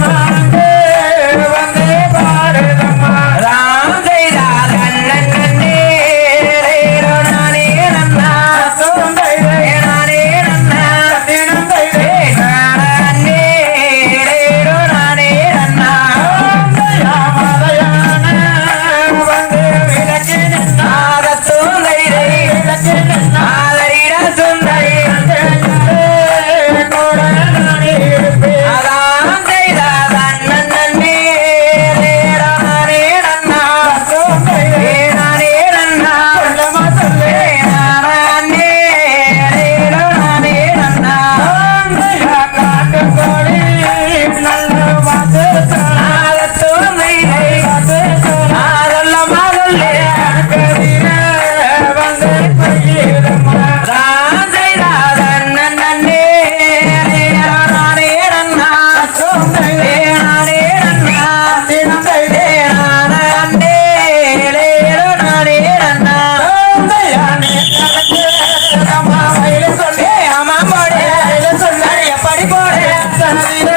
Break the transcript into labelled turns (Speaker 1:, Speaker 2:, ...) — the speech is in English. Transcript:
Speaker 1: Mama.
Speaker 2: Hare